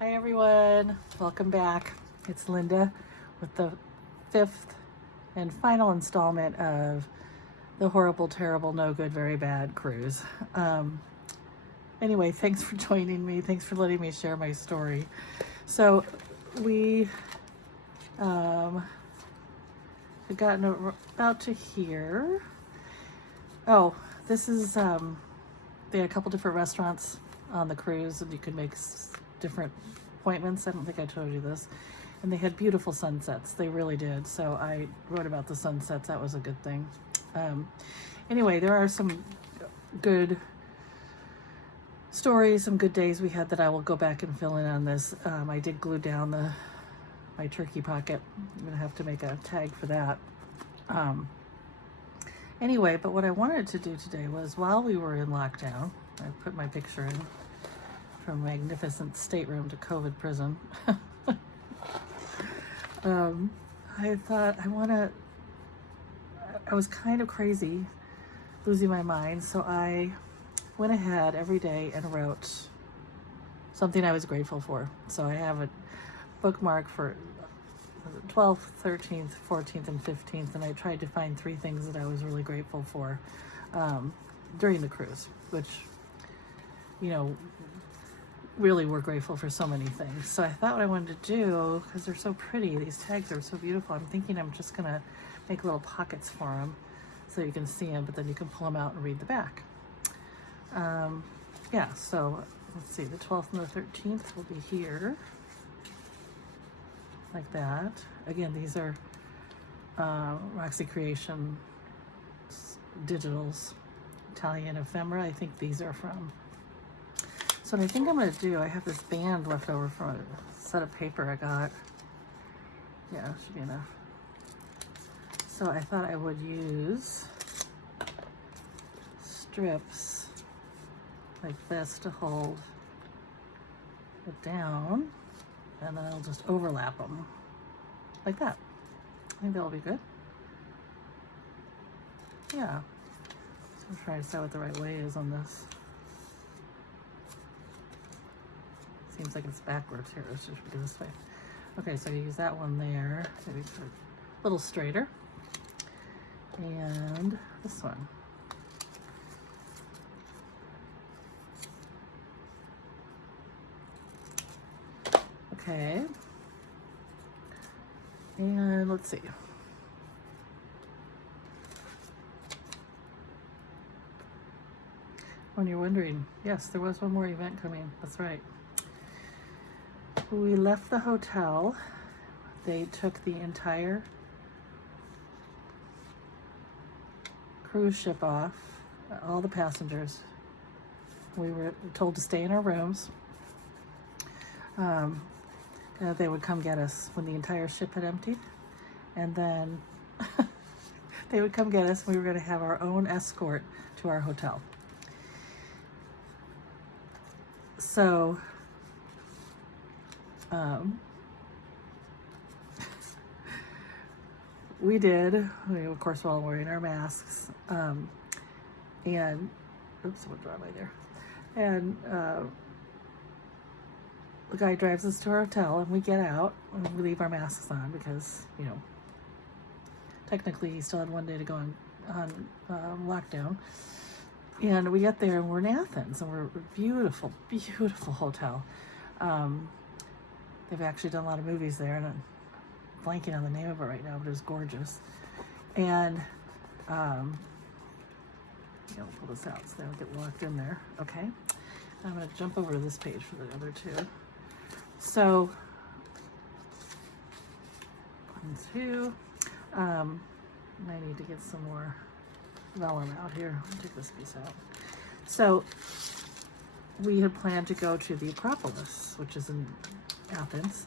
Hi everyone, welcome back. It's Linda with the fifth and final installment of the horrible, terrible, no good, very bad cruise. Anyway, thanks for joining me. Thanks for letting me share my story. So we have gotten about to here. Oh, this is they had a couple different restaurants on the cruise, and you could make different appointments. I don't think I told you this. And they had beautiful sunsets. They really did. So I wrote about the sunsets. That was a good thing. Anyway, there are some good stories, some good days we had that I will go back and fill in on this. I did glue down my turkey pocket. I'm gonna have to make a tag for that. Anyway, but what I wanted to do today was, while we were in lockdown, I put my picture in from magnificent stateroom to COVID prison. I thought I was kind of crazy, losing my mind, so I went ahead every day and wrote something I was grateful for. So I have a bookmark for 12th, 13th, 14th, and 15th, and I tried to find 3 things that I was really grateful for during the cruise, which, really we're grateful for so many things. So I thought what I wanted to do, because they're so pretty, these tags are so beautiful, I'm thinking I'm just going to make little pockets for them so you can see them, but then you can pull them out and read the back. Yeah, so let's see, the 12th and the 13th will be here. Like that. Again, these are Roxy Creation Digital's Italian ephemera. I think these are from. So what I think I'm going to do, I have this band left over from a set of paper I got. Yeah, it should be enough. So I thought I would use strips like this to hold it down, and then I'll just overlap them like that. I think that'll be good. Yeah. So I'm trying to decide what the right way is on this. Seems like it's backwards here. It should be this way. Okay, so I use that one there, maybe for a little straighter. And this one. Okay. And let's see. When you're wondering, yes, there was one more event coming. That's right. We left the hotel. They took the entire cruise ship off, all the passengers. We were told to stay in our rooms. They would come get us when the entire ship had emptied, and then they would come get us. We were going to have our own escort to our hotel. So we did, of course, while wearing our masks, and oops, what am I there? And the guy drives us to our hotel, and we get out and we leave our masks on because, technically he still had one day to go on lockdown. And we get there and we're in Athens, and we're a beautiful, beautiful hotel. They've actually done a lot of movies there, and I'm blanking on the name of it right now, but it was gorgeous. And we'll pull this out so they don't get locked in there. Okay. I'm going to jump over to this page for the other 2. So, 1, 2. I need to get some more vellum out here. I'll take this piece out. So, we had planned to go to the Acropolis, which is in Athens,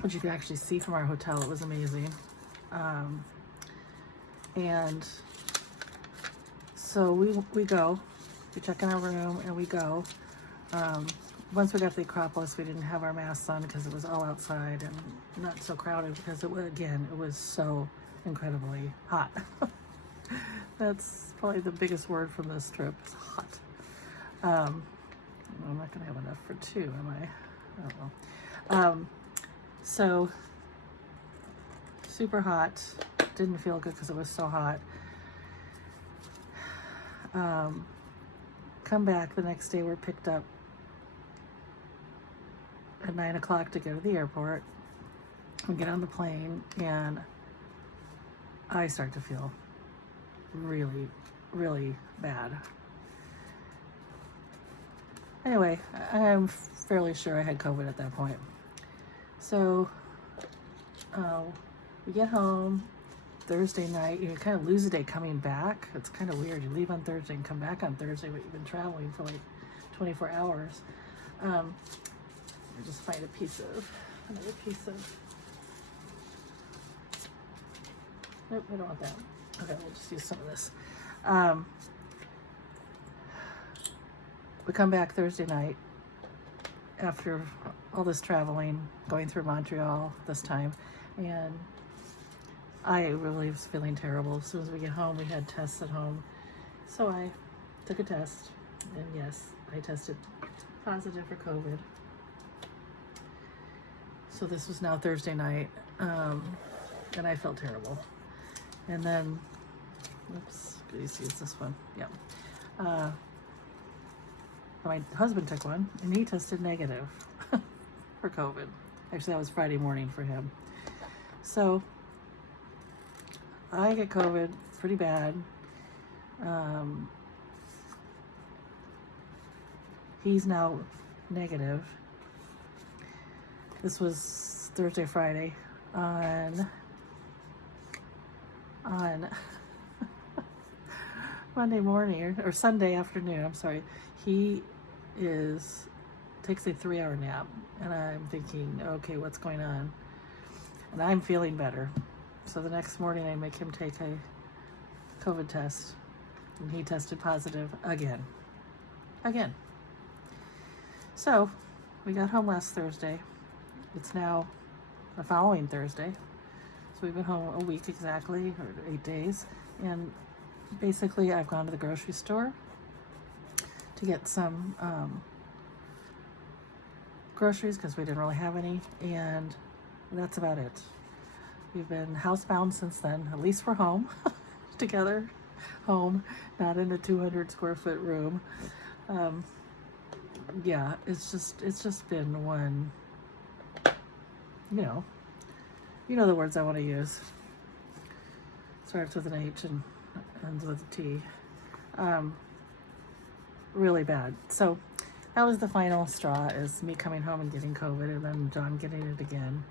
which you can actually see from our hotel. It was amazing. And so we go, we check in our room and we go. Once we got to the Acropolis, we didn't have our masks on because it was all outside and not so crowded, because it was so incredibly hot. That's probably the biggest word from this trip, is hot. I'm not going to have enough for 2, am I? I don't know. So super hot. Didn't feel good because it was so hot. Come back the next day. We're picked up at 9 o'clock to go to the airport. We get on the plane and I start to feel really, really bad. Anyway, I'm fairly sure I had COVID at that point. So we get home Thursday night. You kind of lose a day coming back. It's kind of weird. You leave on Thursday and come back on Thursday, but you've been traveling for like 24 hours. I just find another piece of, nope, I don't want that. Okay, we'll just use some of this. We come back Thursday night after all this traveling, going through Montreal this time, and I really was feeling terrible. As soon as we get home, we had tests at home. So I took a test, and yes, I tested positive for COVID. So this was now Thursday night, and I felt terrible. And then, oops, you see it's this one, yeah. My husband took one, and he tested negative for COVID. Actually, that was Friday morning for him. So I get COVID pretty bad. He's now negative. This was Thursday, Friday. On Monday morning or Sunday afternoon, I'm sorry, he takes a 3-hour nap, and I'm thinking, okay, what's going on? And I'm feeling better. So the next morning I make him take a COVID test, and he tested positive again. So we got home last Thursday. It's now the following Thursday. So we've been home a week exactly, or 8 days. And basically I've gone to the grocery store to get some groceries because we didn't really have any, and that's about it. We've been housebound since then. At least we're home together, home, not in a 200 square foot room. Yeah, it's just been one, you know the words I want to use. Starts with an H and ends with a T. Really bad. So that was the final straw, is me coming home and getting COVID, and then John getting it again.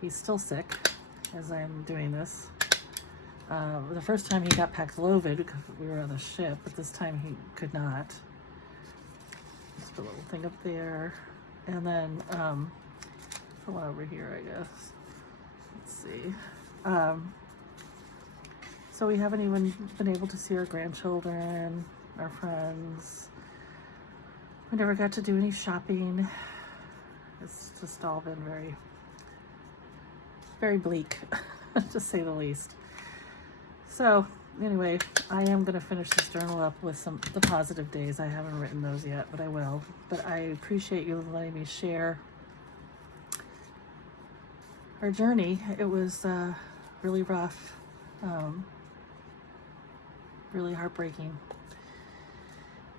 He's still sick as I'm doing this. The first time he got Paxlovid because we were on the ship, but this time he could not. Just a little thing up there. And then one over here, I guess. Let's see. So we haven't even been able to see our grandchildren, our friends. We never got to do any shopping. It's just all been very, very bleak, to say the least. So anyway, I am going to finish this journal up with the positive days. I haven't written those yet, but I will. But I appreciate you letting me share our journey. It was really rough, really heartbreaking.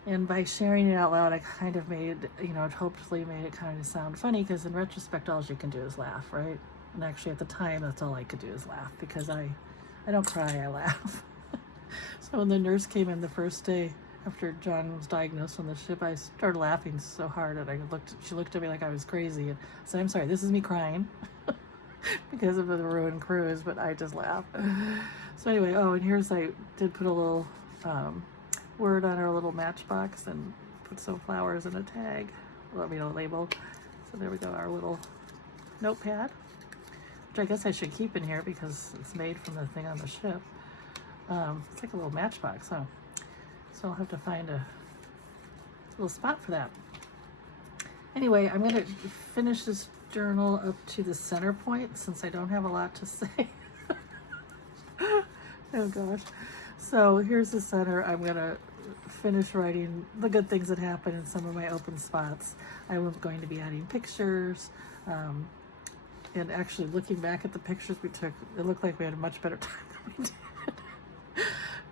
And by sharing it out loud, I kind of made, hopefully made it kind of sound funny, because in retrospect, all you can do is laugh, right? And actually at the time, that's all I could do is laugh, because I don't cry, I laugh. So when the nurse came in the first day after John was diagnosed on the ship, I started laughing so hard that she looked at me like I was crazy, and said, "I'm sorry, this is me crying." Because of the ruined cruise, but I just laughed. So anyway, and I did put a little word on our little matchbox and put some flowers and a tag, a label. So there we go, our little notepad, which I guess I should keep in here because it's made from the thing on the ship. It's like a little matchbox, huh? So I'll have to find a little spot for that. Anyway, I'm going to finish this journal up to the center point since I don't have a lot to say. Oh gosh. So here's the center. I'm going to finish writing the good things that happen in some of my open spots. I was going to be adding pictures. And actually looking back at the pictures we took, it looked like we had a much better time than we did.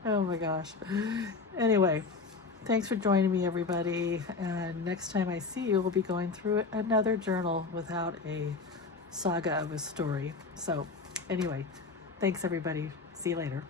Oh my gosh. Anyway, thanks for joining me, everybody. And next time I see you, we'll be going through another journal without a saga of a story. So anyway, thanks everybody. See you later.